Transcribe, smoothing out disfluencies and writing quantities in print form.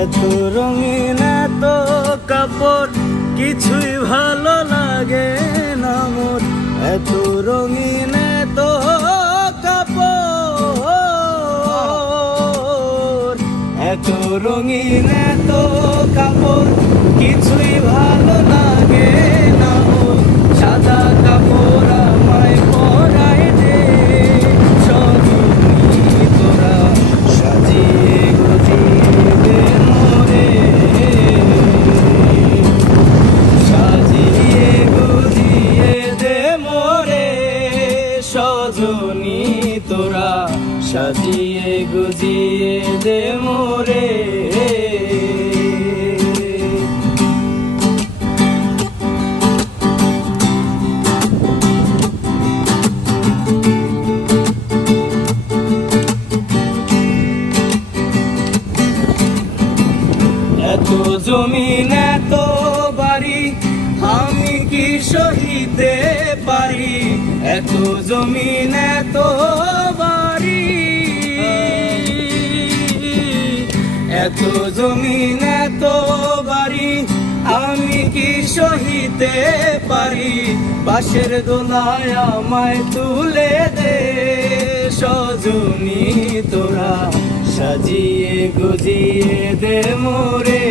এত রঙিন এত কাপড় কিছুই ভালো লাগে না মোর। এত রঙিন এত কাপড়, এত রঙিন এত কাপড় কিছুই ভালো লাগে না মোর। সাদা কাপড় আমায় পরায় দে সজনী তোরা, সাজিয়ে গুজিয়ে দে মোরে, সাজিয়ে গুজিয়ে দে মোরে সজনী তোরা, সাজিয়ে গুজিয়ে দে মোরে। এত জমিন এত বাড়ি আমি কি সহিতে পারি, এত জমিন এত বাড়ি, এত জমিন এত বাড়ি আমি কি সহিতে পারি। বাঁশের দোলায় আমায় তুলে দে সজনী তোরা, সাজিয়ে গুজিয়ে দে মোরে।